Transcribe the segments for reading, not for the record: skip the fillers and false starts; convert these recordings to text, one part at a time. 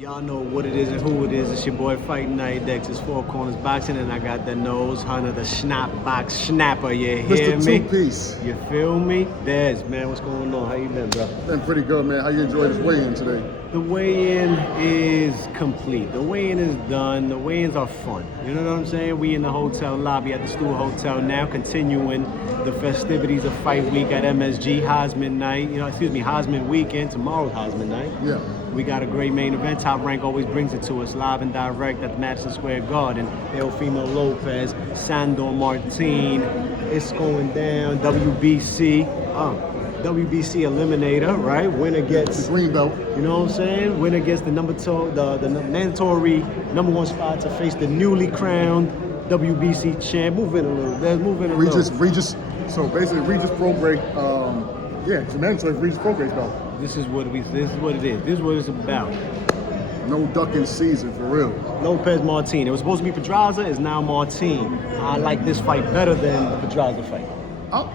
Y'all know what it is and who it is. It's your boy Fighting Night Dex. It's Four Corners Boxing, and I got the nose hunter, the snap box snapper. You hear Mr. me? Two-Piece. You feel me? Des, man, what's going on? How you been, bro? Been pretty good, man. How you enjoyed this weigh-in today? The weigh-in is complete. The weigh-in is done. The weigh-ins are fun. You know what I'm saying? We in the hotel lobby at the Stool Hotel now, continuing the festivities of Fight Week at MSG, Hosman Night. Hosman Weekend. Tomorrow's Hosman Night. Yeah. We got a great main event. Top Rank always brings it to us live and direct at the Madison Square Garden. Teofimo Lopez, Sandor Martin. It's going down. WBC eliminator, right? Winner gets The green belt. You know what I'm saying? Winner gets the the mandatory number one spot to face the newly crowned WBC champ. Move in a little. Let's move in a little. Regis. So basically, Regis Pro Break. It's a mandatory Regis Pro Break belt. This is what it is. This is what it's about. No ducking season for real. Lopez Martin. It was supposed to be Pedraza. It's now Martin. I like this fight better than the Pedraza fight. Oh.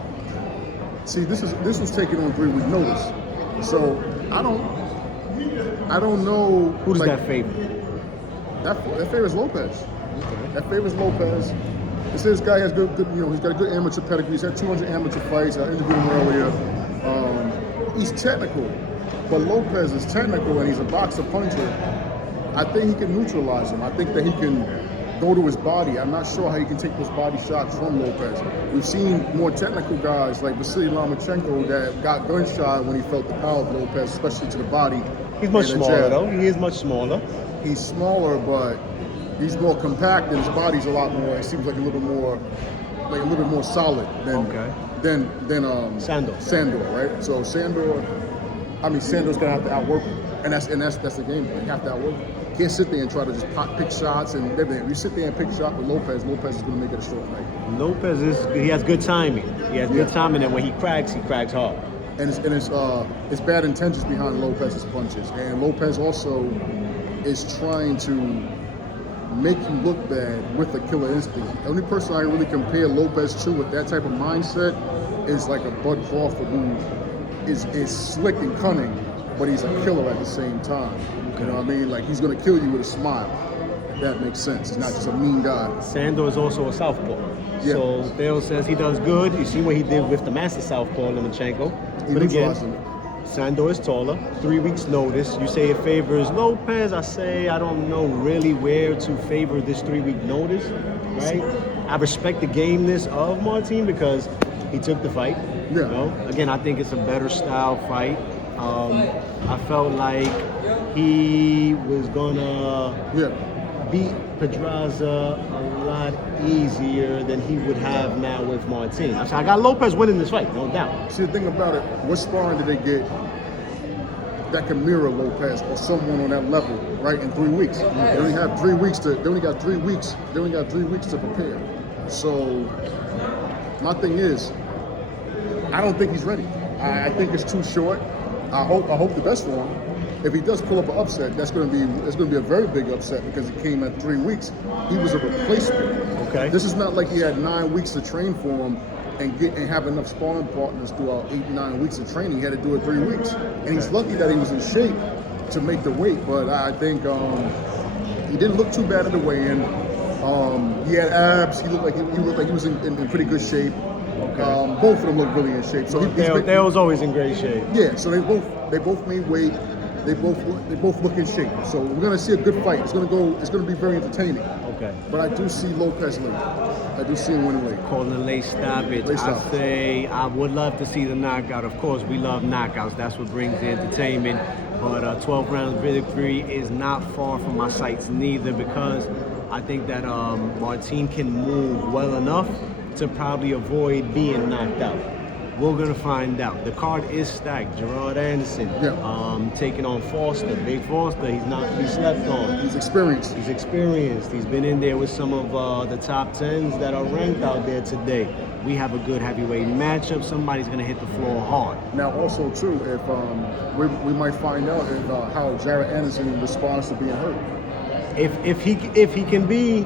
See, this was taken on 3-week notice. So I don't know Who does that favor? That favors Lopez. Okay. That favors Lopez. This guy has good, he's got a good amateur pedigree. He's had 200 amateur fights. I interviewed him earlier. He's technical, but Lopez is technical and he's a boxer puncher. I think he can neutralize him. I think that he can go to his body. I'm not sure how he can take those body shots from Lopez. We've seen more technical guys like Vasily Lomachenko that got gunshot when he felt the power of Lopez, especially to the body. He's much smaller though. He is much smaller. He's smaller, but he's more compact and his body's a lot more. It seems like a little bit more solid than Sandor, right? So Sandor's gonna have to outwork him, and that's the game. You have to outwork him. You can't sit there and try to just pick shots and everything. If you sit there and pick a shot with Lopez is gonna make it a short fight. Lopez he has good timing. He has good timing, and when he cracks hard. And it's bad intentions behind Lopez's punches, and Lopez also is trying to make you look bad with a killer instinct. The only person I really compare Lopez to with that type of mindset is like a Bud Crawford who is slick and cunning, but he's a killer at the same time. Okay. You know what I mean? Like he's gonna kill you with a smile. If that makes sense. He's not just a mean guy. Sandor is also a southpaw. Yeah. So Dale says he does good. You see what he did with the master southpaw, Lomachenko. But again, Sandor is taller. 3 weeks notice. You say it favors Lopez. I say I don't know really where to favor this 3-week notice, right? I respect the gameness of Martin because he took the fight. Yeah. You know? Again, I think it's a better style fight. I felt like he was gonna beat Pedraza a lot easier than he would have now with Martin. I got Lopez winning this fight, no doubt. See, the thing about it, what sparring did they get that can mirror Lopez or someone on that level, right? In 3 weeks, they only have 3 weeks to. They only got 3 weeks. They only got 3 weeks to prepare. So my thing is, I don't think he's ready. I think it's too short. I hope the best for him. If he does pull up an upset, it's going to be a very big upset because it came at 3 weeks. He was a replacement. Okay. This is not like he had 9 weeks to train for him and have enough sparring partners throughout 8-9 weeks of training. He had to do it 3 weeks, and he's lucky that he was in shape to make the weight. But I think he didn't look too bad at the weigh-in. He had abs. He looked like he was in pretty good shape. Okay. Both of them look really in shape. So they was always in great shape. Yeah. So they both made weight. They both look in shape. So we're gonna see a good fight. It's gonna be very entertaining. Okay. But I do see Lopez late. I do see him winning late. Calling a late stoppage. I say I would love to see the knockout. Of course, we love knockouts. That's what brings the entertainment. But 12 rounds victory is not far from my sights neither, because I think that Martin can move well enough to probably avoid being knocked out. We're gonna find out. The card is stacked. Gerard Anderson taking on Foster, Big Foster. He's not to be slept on. He's experienced. He's been in there with some of the top 10s that are ranked out there today. We have a good heavyweight matchup. Somebody's gonna hit the floor hard. Now, also too, if we might find out how Jared Anderson responds to being hurt. If he can be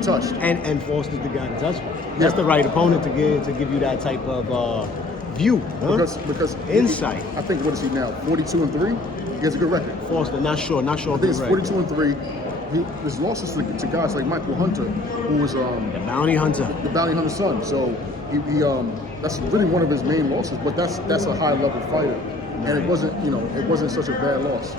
touched, and Foster's the guy to touch him. That's the right opponent to give you that type of view, huh? Because insight. I think, what is he now? 42-3. He has a good record. Foster, not sure. I think it's 42-3. His losses to guys like Michael Hunter, who was The bounty hunter. the bounty hunter's son. So he that's really one of his main losses. But that's a high level fighter, and it wasn't such a bad loss.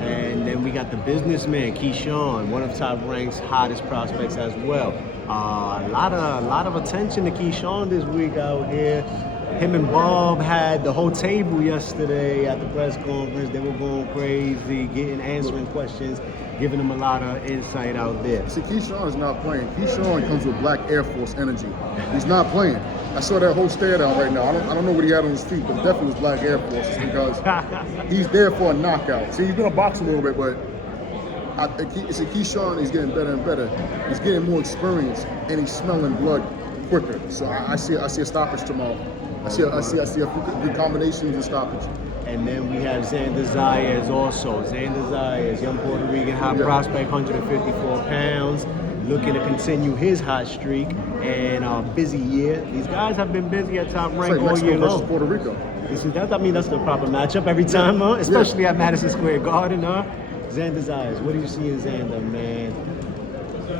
And then we got the businessman, Keyshawn, one of Top Rank's hottest prospects as well. A lot of attention to Keyshawn this week out here. Him and Bob had the whole table yesterday at the press conference. They were going crazy, answering questions, giving them a lot of insight out there. See, Keyshawn is not playing. Keyshawn comes with Black Air Force energy. He's not playing. I saw that whole stare down right now. I don't know what he had on his feet, but it definitely was Black Air Forces because he's there for a knockout. See, he's gonna box a little bit, but it's a Keyshawn. He's getting better and better. He's getting more experience, and he's smelling blood quicker. So I see a stoppage tomorrow. I see a few good combinations of stoppage. And then we have Xander Zayas also. Xander Zayas, young Puerto Rican high prospect, 154 pounds, looking to continue his hot streak and a busy year. These guys have been busy at Top Rank all year long. Puerto Rico. That's the proper matchup every time, huh? Especially at Madison Square Garden, huh? Xander Zayas, what do you see in Xander, man?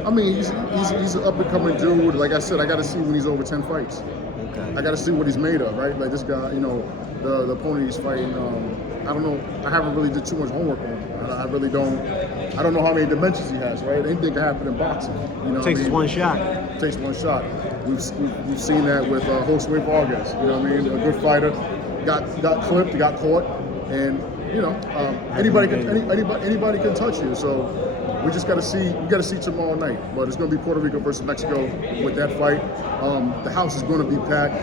I mean, he's an up-and-coming dude. Like I said, I got to see when he's over 10 fights. Okay. I got to see what he's made of, right? Like this guy, the opponent he's fighting. I don't know. I haven't really did too much homework on him. I really don't. I don't know how many dimensions he has, right? Anything can happen in boxing. Takes one shot. Takes one shot. We've seen that with Josue Vargas. You know what I mean? A good fighter, got clipped, got caught, and anybody can touch you. So we just got to see. We got to see tomorrow night. But it's going to be Puerto Rico versus Mexico with that fight. The house is going to be packed.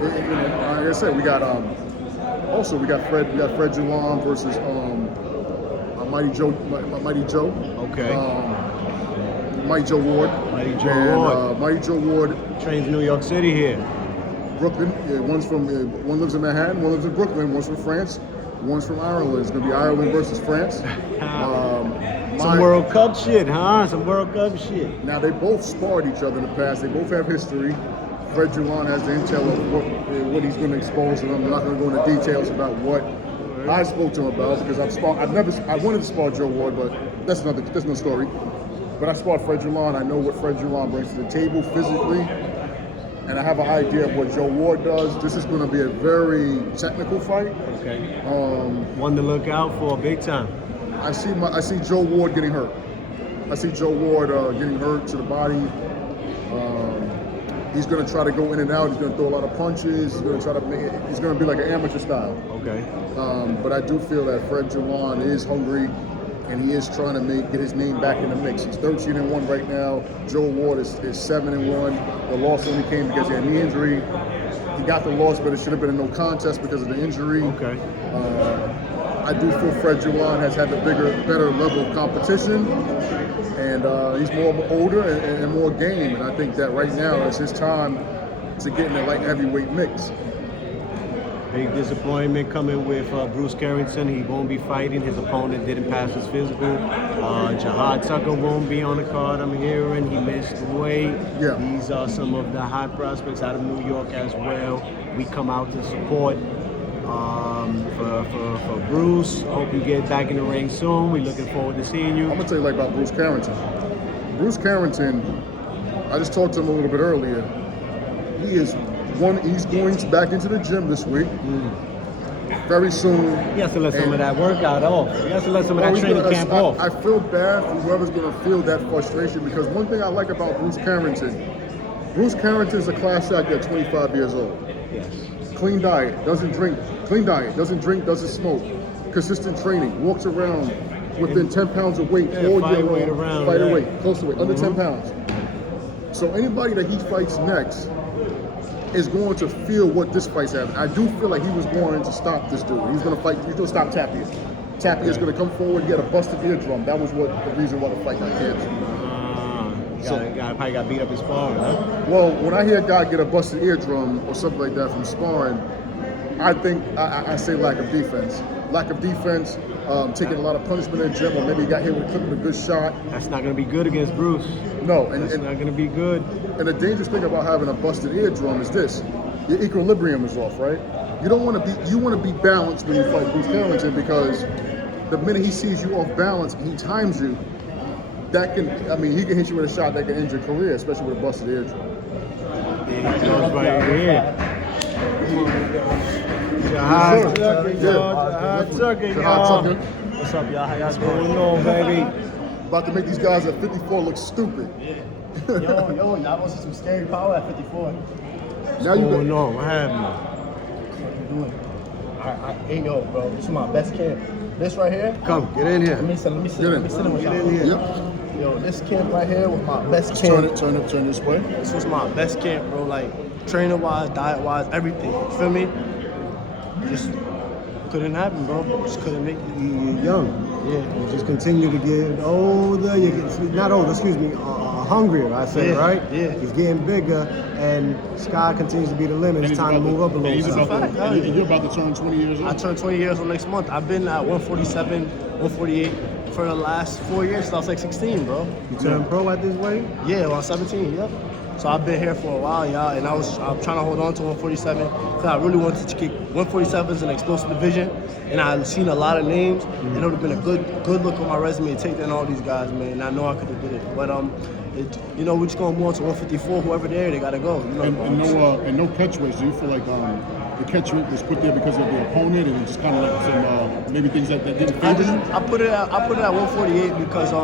Like I said, we got Fred Julan versus Mighty Joe. Okay. Mighty Joe Ward. Mighty Joe Ward trains New York City here. Brooklyn. Yeah, one lives in Manhattan, one lives in Brooklyn, one's from France, one's from Ireland. It's gonna be Ireland versus France. Some World Cup shit, huh? Some World Cup shit. Now they both sparred each other in the past. They both have history. Fred Julan has the intel of what he's going to expose, and I'm not going to go into details about what I spoke to him about because I wanted to spar Joe Ward, but that's no story. But I sparred Fred Julan. I know what Fred Julan brings to the table physically, and I have an idea of what Joe Ward does. This is going to be a very technical fight. Okay. One to look out for, big time. I see Joe Ward getting hurt. I see Joe Ward getting hurt to the body. He's going to try to go in and out. He's going to throw a lot of punches. He's going to He's going to be like an amateur style. Okay. But I do feel that Fred Julan is hungry, and he is trying to get his name back in the mix. He's 13-1 right now. Joe Ward is 7-1. The loss only came because he had a knee injury. He got the loss, but it should have been a no contest because of the injury. Okay. I do feel Fred Julan has had the better level of competition, and he's more older and more game. And I think that right now is his time to get in the light heavyweight mix. Big disappointment coming with Bruce Carrington. He won't be fighting. His opponent didn't pass his physical. Jahi Tucker won't be on the card, I'm hearing. He missed weight. Yeah. These are some of the high prospects out of New York as well. We come out to support for Bruce. Hope you get back in the ring soon. We're looking forward to seeing you. I'm going to tell you about Bruce Carrington. Bruce Carrington, I just talked to him a little bit earlier. He's going back into the gym this week. Very soon. He has to let some of that workout off. He has to let some of that training camp off. I feel bad for whoever's going to feel that frustration because one thing I like about Bruce Carrington is a class act at 25 years old. Yes. Clean diet, doesn't drink, doesn't smoke. Consistent training, walks around within 10 pounds of weight all year long. Fight weight, close to weight, under 10 pounds. So anybody that he fights next is going to feel what this fight's having. I do feel like he was going to stop this dude. He's going to stop Tapia. Tapia's going to come forward. He had a busted eardrum. That was the reason why the fight got canceled. Probably got beat up in sparring, huh? Well, when I hear a guy get a busted eardrum or something like that from sparring, I think I say lack of defense. Lack of defense, taking a lot of punishment in the gym, or maybe he got hit with a good shot. That's not going to be good against Bruce. No, that's not going to be good. And the dangerous thing about having a busted eardrum is this. your equilibrium is off, right? You don't want to be. You want to be balanced when you fight Bruce Carrington because the minute he sees you off balance and he times you, that can. I mean, he can hit you with a shot that can end your career, especially with a busted eardrum. Right here. Jahi Tucker, Jahi Tucker. What's up, y'all? How y'all What's doing? going on, baby? About to make these guys at 54 look stupid. Yo, y'all want to see some scary power at 54? Now you Going got, on? What happened? Hey, yo, bro, this is my best camp. This right here. Come, get in here. Let me sit in with Get in y'all. here. yep. Yo, this camp right here was my best Turn camp. turn this way. This was my best camp, bro. Like trainer-wise, diet-wise, everything. You feel me? Just couldn't happen, bro. Just couldn't make it. You're young. Yeah. You just continue to get older. You get not older, excuse me, hungrier. I say, Yeah, right? yeah. He's getting bigger, and sky continues to be the limit. It's time to move up a little bit. And you're about to turn 20 years old. I turned 20 years old next month. I've been at 147, 148 for the last 4 years since I was like 16, bro. You turned pro at this weight? Yeah, well, 17, yep. So I've been here for a while, y'all, and I'm trying to hold on to 147 because I really wanted to kick 147 is an explosive division, and I've seen a lot of names, and it would have been a good look on my resume to take down all these guys, man. And I know I could have did it, but we're just gonna move on to 154. Whoever there, they gotta go. You know, and no catch weights. Do you feel like the catch weight was put there because of the opponent, and just kind of like some maybe things that didn't favor you? I put it at 148 because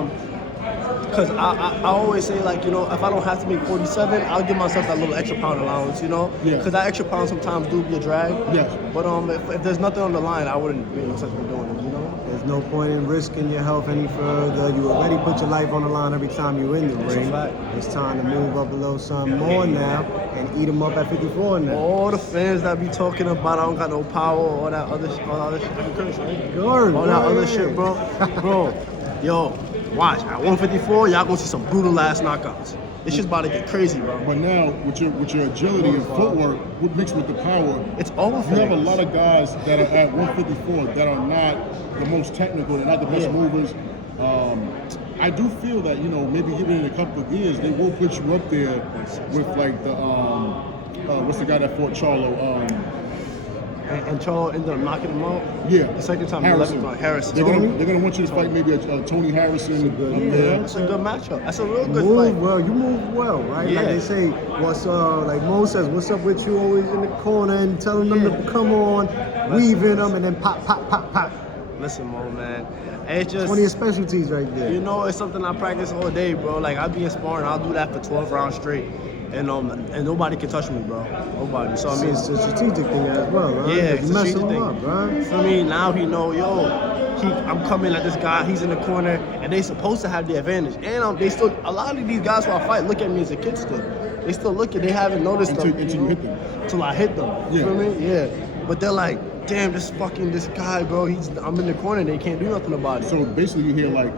I always say, like, you know, if I don't have to make 47, I'll give myself that little extra pound allowance, you know? Yeah. Because that extra pound sometimes do be a drag. Yes. But if there's nothing on the line, I wouldn't be such a doing it, you know? There's no point in risking your health any further. You already put your life on the line every time you're in the That's a ring. fact. It's time to move up a little something more now and eat them up at 54 now. All the fans that be talking about I don't got no power, all that other shit, all that shit, all that other shit, bro. Bro, yo, watch, at 154, y'all gonna see some brutal ass knockouts. This shit's about to get crazy, bro. But now, with your agility and footwork, mixed with the power, It's over for you have a niggas. lot of guys that are at 154 that are not the most technical, they're not the best Yeah. movers. I do feel that, you know, maybe even in a couple of years, they will put you up there with like the what's the guy that fought Charlo? And Charles ended up knocking him out. Yeah, The second time, Harrison. 11th round, Harrison. They're gonna want you to fight maybe a Tony Harrison. Yeah, that's a good matchup. That's a real good Move fight. well, you move well, right? Yeah. Like they say, like Mo says, what's up with you? Always in the corner and telling them to come on, weaving them, and then pop, pop, pop, pop. Listen, Mo, man. It's just, One of your specialties right there. you know, it's something I practice all day, bro. Like, I be in sparring, I'll do that for 12 rounds straight. And nobody can touch me, bro. Nobody. So, I mean, It's a strategic thing as well, right? yeah, You it's a mess strategic him thing. up, right? For me, now he know, I'm coming at this guy, he's in the corner, and they supposed to have the advantage. And a lot of these guys who I fight look at me as a kid still. They still look at, they haven't noticed Until them. you hit them. Until I hit them. You Yeah. feel me? Yeah. But they're like, damn, this guy, bro, I'm in the corner, they can't do nothing about it. So basically, you hear like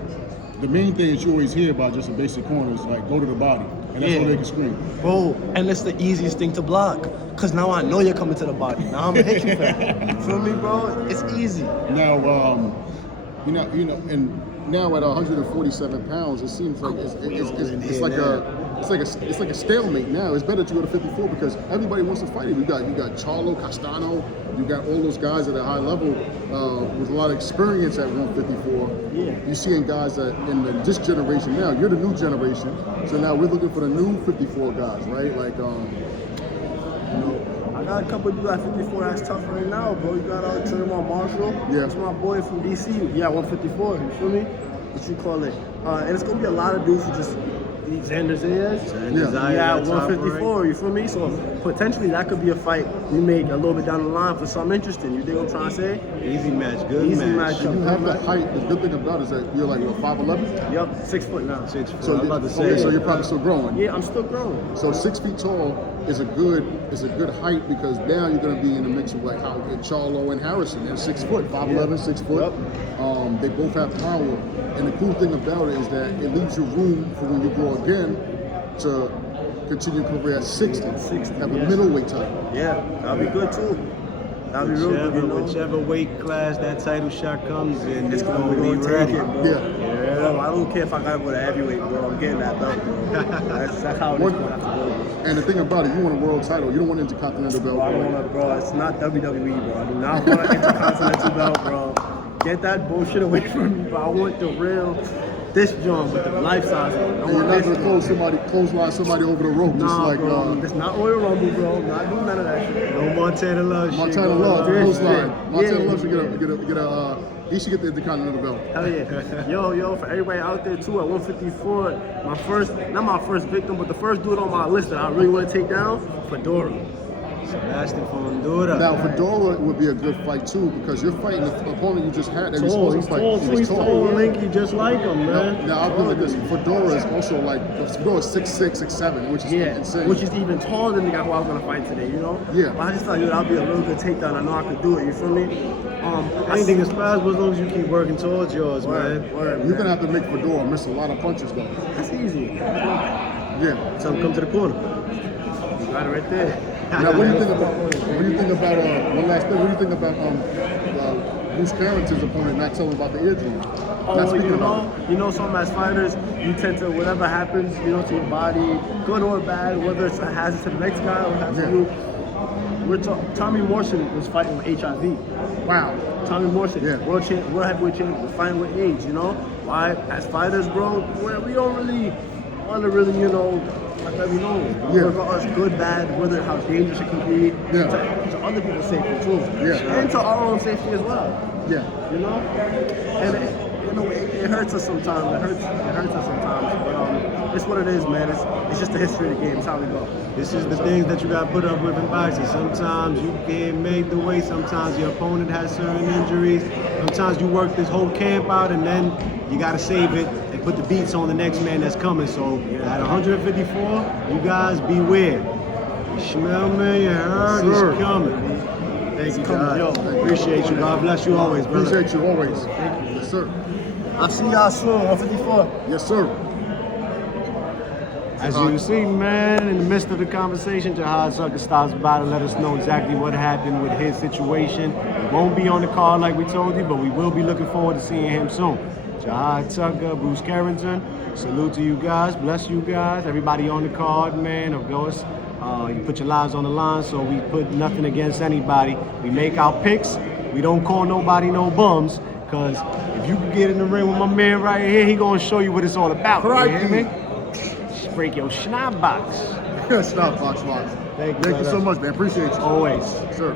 the main thing that you always hear about just a basic corner is like go to the body, and that's all they can scream. Bro, and it's the easiest thing to block. Cause now I know you're coming to the body. Now I'm gonna hit you for it. You feel me, bro? It's easy. Now, and now at 147 pounds, it seems like it's like a stalemate now. It's better to go to 54 because everybody wants to fight him. You got Charlo, Castano, you got all those guys at a high level with a lot of experience at 154. Yeah. You're seeing guys that in this generation now. You're the new generation, so now we're looking for the new 54 guys, right? Like, I got a couple of dudes at 54 that's tough right now, bro. You got Tremont Marshall. Yeah. That's my boy from DC. Yeah, 154. You feel me? What you call it? And it's gonna be a lot of dudes who just Xander Zayas. Yeah, 154. You feel me? So potentially that could be a fight we make a little bit down the line for something interesting. You dig what I'm trying to say? Easy match, good Easy match. match. you have the height. The good thing about it is that you're like what, 5'11". Yup, 6 foot now. 6 foot. So I'm about to okay, say. so you're probably still growing. Yeah, I'm still growing. So 6 feet tall is a good height because now you're going to be in the mix of like how Charlo and Harrison. They're 6 foot, 5'11", 6 foot. Yep. They both have power, and the cool thing about it is that it leaves you room for when you grow again to continue your career at 60. Have a middleweight title. Yeah, that'll be good too. That'd be real good, you know? Whichever weight class that title shot comes in, it's We're going to gonna be take ready. it, bro. Yeah. Bro, I don't care if I gotta go to heavyweight, bro. I'm getting that belt, bro. That's how it's What- gonna have to go. And the thing about it, you want a world title. You don't want an intercontinental belt. Bro, I don't want to, bro. It's not WWE, bro. I do not want an intercontinental belt, bro. Get that bullshit away from me, bro. I want the real, this joint with the life size. I And you're want not this gonna clothesline somebody over the rope, just Nah, like bro. It's not Royal Rumble, bro. I'm not doing none of that shit. No Montana Love shit. Montana going Love, on. clothesline. Montana Yeah. Love should he should get the intercontinental belt. Hell yeah. Yo, for everybody out there too, at 154, not my first victim, but the first dude on my list that I really want to take down, Fundora. Sabastian Fundora. Now, Fundora would be a good fight too, because you're fighting the opponent you just had. That you're Tall, supposed to he's fight. tall, he's tall, lanky, just like him, man. Now I'll put it like this: Fundora is also like Fundora's 6'6", 6'7", which is insane. Which is even taller than the guy who I was gonna fight today, you know? Yeah. But I just thought, that'd be a real good takedown. I know I could do it, you feel me? Anything is possible as long as you keep working towards yours, man. Word, You're gonna have to make Fundora miss a lot of punches, though. That's easy. Yeah. Tell him come to the corner. You got it right there. Now, what do you think about? One last thing? What do you think about Bruce Carrington's opponent not telling about the eardrum? Not speaking about it. You know, some as fighters, you tend to, whatever happens, to your body, good or bad, whether it's a hazard to the next guy or hazard to you. Tommy Morrison was fighting with HIV. Wow. Tommy Morrison, Yeah. world heavyweight champion, was fighting with AIDS, Why? As fighters, bro, we don't really want to let that be known. Yeah. Regardless, good, bad, whether how dangerous it can be Yeah. to other people's safety too. Yeah. And to our own safety as well. Yeah. And it hurts us sometimes. It hurts us sometimes. But it's what it is, man. It's just the history of the game. It's how we go. This is the things that you got to put up with in boxing. Sometimes you can't make the weight. Sometimes your opponent has certain injuries. Sometimes you work this whole camp out and then you got to save it and put the beats on the next man that's coming. So at 154, you guys beware. You smell me, you heard, Sure. he's coming. Thank you, coming, God. yo. Appreciate you. God bless you always, brother. Appreciate you always. Yes, sir. I'll see y'all soon, 154. Yes, sir. As you can see, man, in the midst of the conversation, Jahi Tucker stops by to let us know exactly what happened with his situation. He won't be on the card like we told you, but we will be looking forward to seeing him soon. Jahi Tucker, Bruce Carrington, salute to you guys. Bless you guys. Everybody on the card, man, of course. You put your lives on the line, so we put nothing against anybody. We make our picks. We don't call nobody no bums, because if you can get in the ring with my man right here, he gonna show you what it's all about. Right. You hear me? Break your schnob box. Stop, Fox. Thank you, Thank you so brother. much, man. Appreciate you. Always. Sir.